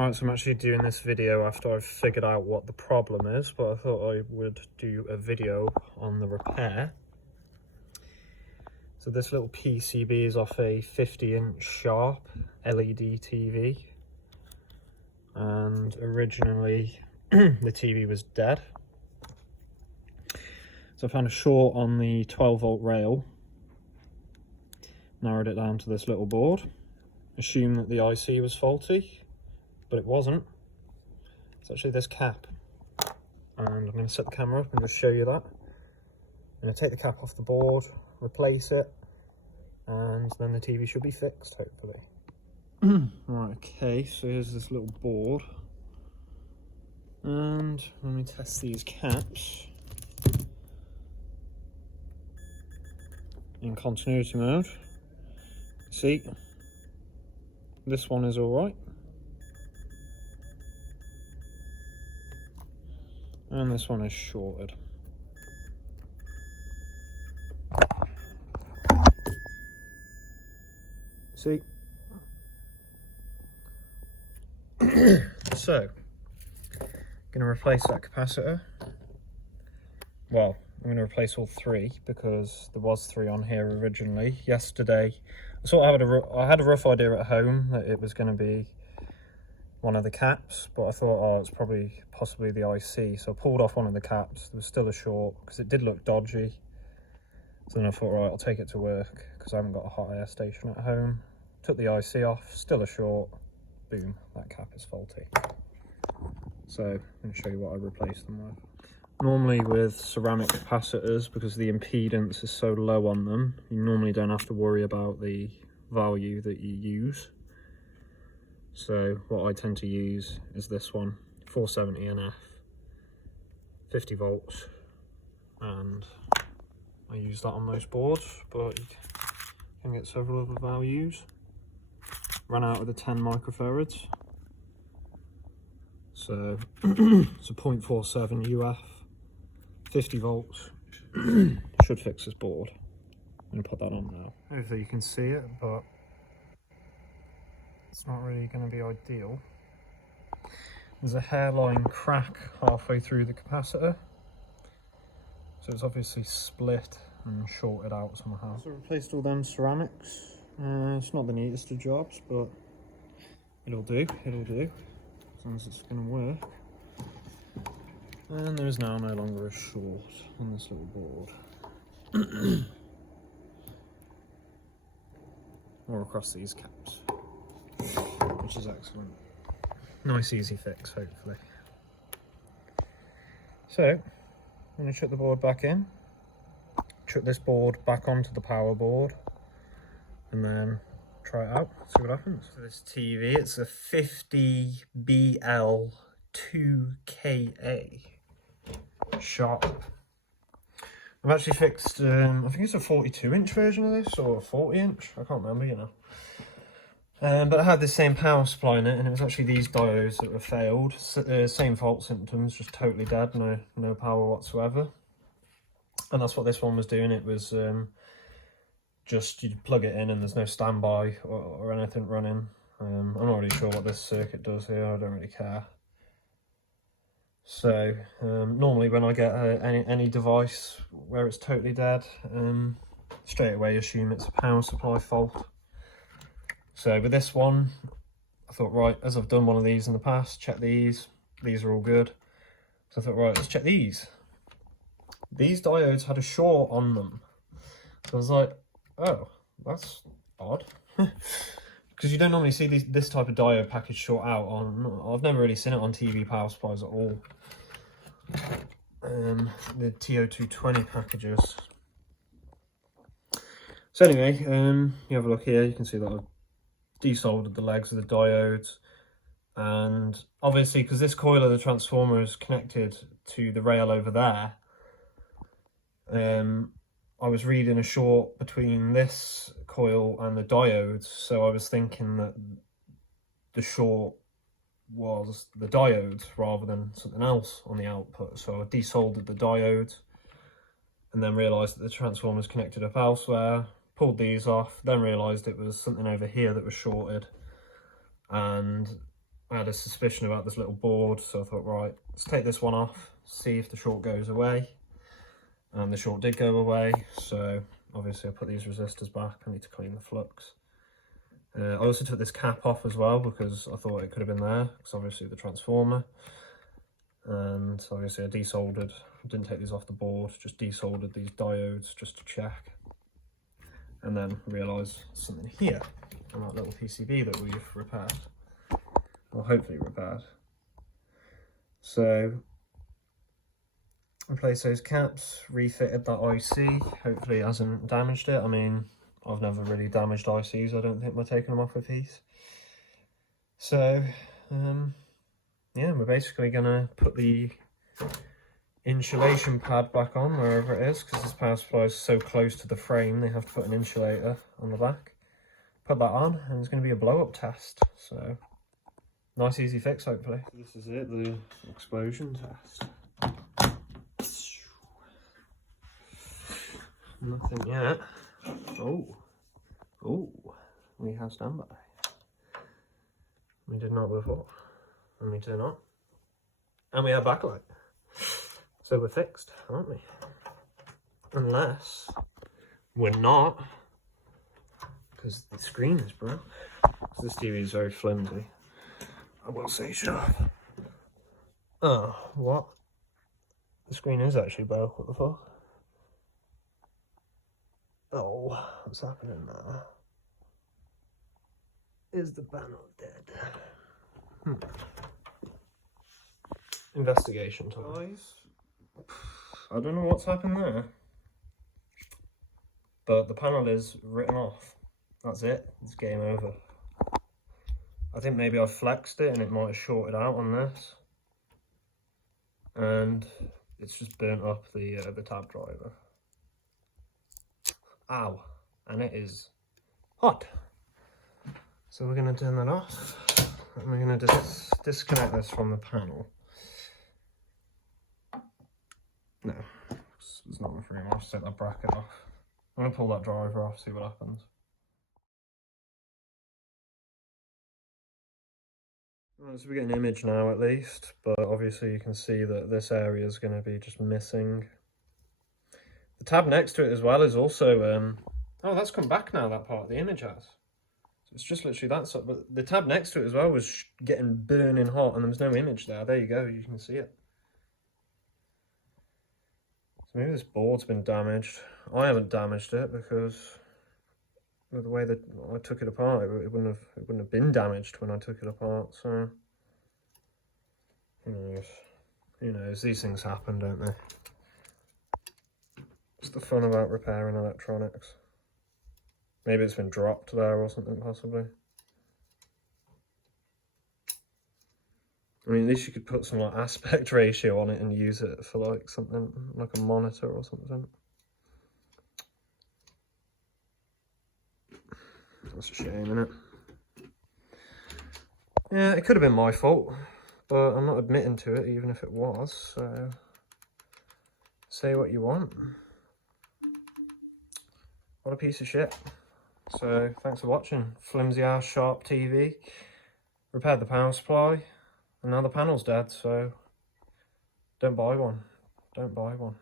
Right, so I'm actually doing this video after I've figured out what the problem is, but I thought I would do a video on the repair. So this little PCB is off a 50-inch sharp LED TV, and originally the TV was dead. So I found a short on the 12-volt rail, narrowed it down to this little board, assumed that the IC was faulty, but it wasn't. It's actually this cap, and I'm going to set the camera up and just show you that. I'm going to take the cap off the board, replace it, and then the TV should be fixed, hopefully. Right, okay, so here's this little board, and when we test these caps in continuity mode, see, this one is alright, and this one is shorted. See? So, going to replace that capacitor. Well, I'm going to replace all three because there was three on here originally. Yesterday, I had a rough idea at home that it was going to be one of the caps, but I thought, oh, it's possibly the IC. So I pulled off one of the caps. There was still a short because it did look dodgy. So then I thought, right, I'll take it to work because I haven't got a hot air station at home. Took the IC off, still a short. Boom, that cap is faulty. So I'm going to show you what I replaced them with. Normally with ceramic capacitors, because the impedance is so low on them, you normally don't have to worry about the value that you use. So what I tend to use is this one, 470 NF, 50 volts, and I use that on most boards, but you can get several other values. Ran out of the 10 microfarads, so it's a 0.47 UF, 50 volts. Should fix this board. I'm going to put that on now. Hopefully you can see it, but it's not really going to be ideal. There's a hairline crack halfway through the capacitor, so it's obviously split and shorted out somehow. So I replaced all them ceramics. It's not the neatest of jobs, but it'll do, as long as it's going to work. And there is now no longer a short on this little board. Or across these caps, which is excellent. Nice easy fix, hopefully. So, I'm going to chuck the board back in, chuck this board back onto the power board, and then try it out, see what happens. For this TV, it's a 50BL2KA sharp. I've actually fixed, I think it's a 42-inch version of this, or a 40-inch, I can't remember, you know. But I had the same power supply in it, and it was actually these diodes that were failed. Same fault symptoms, just totally dead, no power whatsoever. And that's what this one was doing. It was just you plug it in and there's no standby or anything running. I'm not really sure what this circuit does here, I don't really care. So normally when I get any device where it's totally dead, straight away assume it's a power supply fault. So with this one, I thought, right, as I've done one of these in the past, check these are all good. So I thought, right, let's check these. These diodes had a short on them. So I was like, oh, that's odd. Because you don't normally see this type of diode package short out on, I've never really seen it on TV power supplies at all. The TO220 packages. So anyway, you have a look here, you can see that I've desoldered the legs of the diodes. And obviously, because this coil of the transformer is connected to the rail over there, I was reading a short between this coil and the diodes, so I was thinking that the short was the diodes rather than something else on the output. So I desoldered the diodes and then realised that the transformer was connected up elsewhere, pulled these off, then realised it was something over here that was shorted, and I had a suspicion about this little board, so I thought, right, let's take this one off, see if the short goes away. And the short did go away, so obviously I put these resistors back. I need to clean the flux. I also took this cap off as well because I thought it could have been there, because obviously the transformer. And obviously I desoldered, didn't take these off the board, just desoldered these diodes just to check. And then realised something here on that little PCB that we've repaired, or hopefully repaired. So replaced those caps, refitted that IC, hopefully it hasn't damaged it. I mean, I've never really damaged ICs, I don't think, by taking them off with these. So yeah, we're basically gonna put the insulation pad back on wherever it is, because this power supply is so close to the frame they have to put an insulator on the back. Put that on and it's going to be a blow up test, so nice easy fix hopefully. This is it, the explosion test. Nothing yet. Oh, we have standby. We did not before, and we turn on, and we have backlight. So we're fixed, aren't we? Unless we're not, because the screen is broke. So this TV is very flimsy, I will say so. Oh, what? The screen is actually broke, what the fuck? Oh, what's happening now? Is the panel dead? Investigation time. Guys, I don't know what's happened there, but the panel is written off. That's it, it's game over. I think maybe I flexed it and it might have shorted out on this, and it's just burnt up the tab driver. Ow, and it is hot. So we're going to turn that off, and we're going to disconnect this from the panel. No, it's not free. I'll just take that bracket off. I'm going to pull that driver off, see what happens. Right, so we get an image now at least, but obviously you can see that this area is going to be just missing. The tab next to it as well is also, oh, that's come back now, that part, the image has. So it's just literally that sort, but the tab next to it as well was getting burning hot and there was no image there. There you go, you can see it. So maybe this board's been damaged. I haven't damaged it because with the way that I took it apart, it wouldn't have been damaged when I took it apart, so who knows? Who knows? These things happen, don't they? What's the fun about repairing electronics? Maybe it's been dropped there or something, possibly. I mean, at least you could put some like aspect ratio on it and use it for like something, like a monitor or something. That's a shame, isn't it? Yeah, it could have been my fault, but I'm not admitting to it, even if it was, so say what you want. What a piece of shit. So thanks for watching. Flimsy ass Sharp TV. Repaired the power supply, and now the panel's dead, so don't buy one. Don't buy one.